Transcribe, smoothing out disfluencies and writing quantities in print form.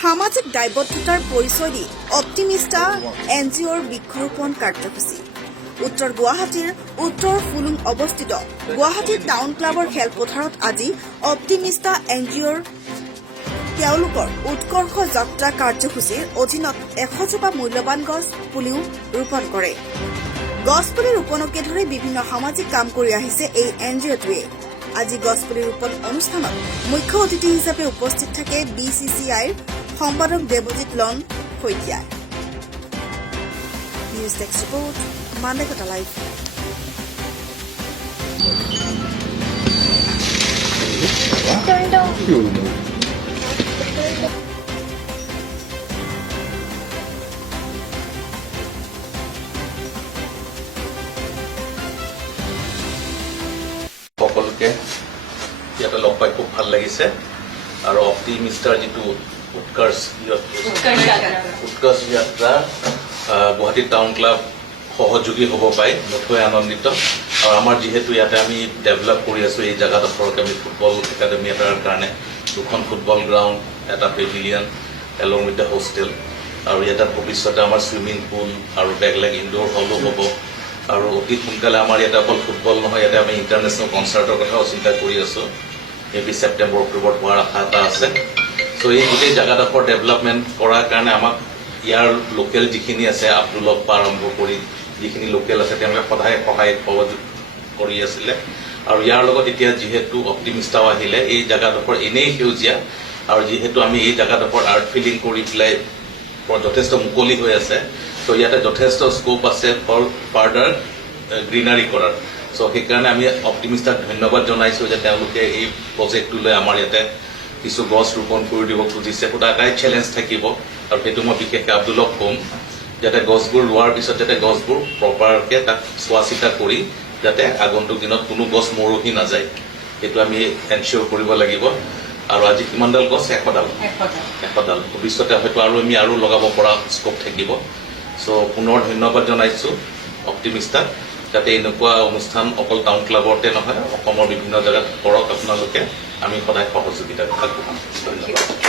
সামাজিক দায়বদ্ধতাৰ পৰিচয় দি অপ্টিমিষ্টা এনজিঅ'ৰ বৃক্ষৰোপণ কাৰ্যসূচী উত্তৰ গুৱাহাটীৰ উত্তৰ ফুলুং অৱস্থিত গুৱাহাটী টাউন ক্লাবৰ খেলপথাৰত আজি অপ্টিমিষ্টা এনজিঅ'ৰ তেওঁলোকৰ উৎকৰ্ষ যাত্ৰা কাৰ্যসূচীৰ অধীনত 100জোপা মূল্যৱান গছ পুলিও ৰোপণ কৰে। গছপুলি ৰোপণকে ধৰি বিভিন্ন সামাজিক কাম কৰি আহিছে এই এনজিঅ'টোৱে। আজি গছপুলি ৰোপণ অনুষ্ঠানত মুখ্য অতিথি হিচাপে উপস্থিত থাকে BCCIৰ সম্পাদক Devajit Lon Saikia. News desk report মানদেকতা লাইভ। সকলোকে ইয়াতে লগ পাই খুব ভাল লাগিছে আৰু অপ্টিমিষ্টাৰ যিটো উৎকৰ্ষ যাত্ৰা গুৱাহাটী টাউন ক্লাব সহযোগী হ'ব পাই নথৈ আনন্দিত। আৰু আমাৰ যিহেতু ইয়াতে আমি ডেভেলপ কৰি আছো এই জেগাডোখৰক আমি ফুটবল একাডেমি এটাৰ কাৰণে 2খন ফুটবল গ্ৰাউণ্ড, এটা Pavilion along with the hostel, আৰু ইয়াতে ভৱিষ্যতে আমাৰ চুইমিং পুল আৰু বেলেগ ইনডোৰ হলো হ'ব। আৰু অতি সোনকালে আমাৰ ইয়াতে অকল ফুটবল নহয়, ইয়াতে আমি ইণ্টাৰনেশ্যনেল কনচাৰ্টৰ কথাও চিন্তা কৰি আছো। মেবি ছেপ্টেম্বৰ অক্টোবৰত হোৱাৰ আশা এটা আছে। চ' এই গোটেই জেগাডোখৰ ডেভেলপমেণ্ট কৰাৰ কাৰণে আমাক ইয়াৰ লোকেল যিখিনি আছে আব্দুলক পৰা আৰম্ভ কৰি যিখিনি লোকেল আছে তেওঁলোকে সদায় সহায় সহযোগ কৰি আছিলে। আৰু ইয়াৰ লগত এতিয়া যিহেতু অপ্টিমিষ্টাও আহিলে, এই জেগাডোখৰ এনেই সেউজীয়া আৰু যিহেতু আমি এই জেগাডোখৰ আৰ্ট ফিলিং কৰি পেলাই যথেষ্ট মুকলি হৈ আছে, চ' ইয়াতে যথেষ্ট স্কোপ আছে ফৰ ফাৰ্ডাৰ গ্ৰীনাৰী কৰাৰ। চ' সেইকাৰণে আমি অপ্টিমিষ্টাক ধন্যবাদ জনাইছোঁ যে তেওঁলোকে এই প্ৰজেক্টটোলৈ আমাৰ ইয়াতে কিছু গছ ৰোপণ কৰি দিব খুজিছে। গোটা এটাই চেলেঞ্জ থাকিব, আৰু সেইটো মই বিশেষকৈ আব্দুলক ক'ম যাতে গছবোৰ ৰোৱাৰ পিছত যাতে গছবোৰ প্ৰপাৰকৈ তাক চোৱা চিতা কৰি যাতে আগন্তুক দিনত কোনো গছ মৰহি নাযায়, সেইটো আমি এনচিয়ৰ কৰিব লাগিব। আৰু আজি কিমানডাল গছ? 100ডাল। ভৱিষ্যতে হয়তো আমি আৰু লগাব পৰা স্কোপ থাকিব। চ' পুনৰ ধন্যবাদ জনাইছোঁ অপ্টিমিষ্টাক, যাতে এনেকুৱা অনুষ্ঠান অকল টাউন ক্লাবতে নহয় অসমৰ বিভিন্ন জেগাত কৰক আপোনালোকে। আমি সদায় সহযোগিতা আগবঢ়াম। ধন্যবাদ।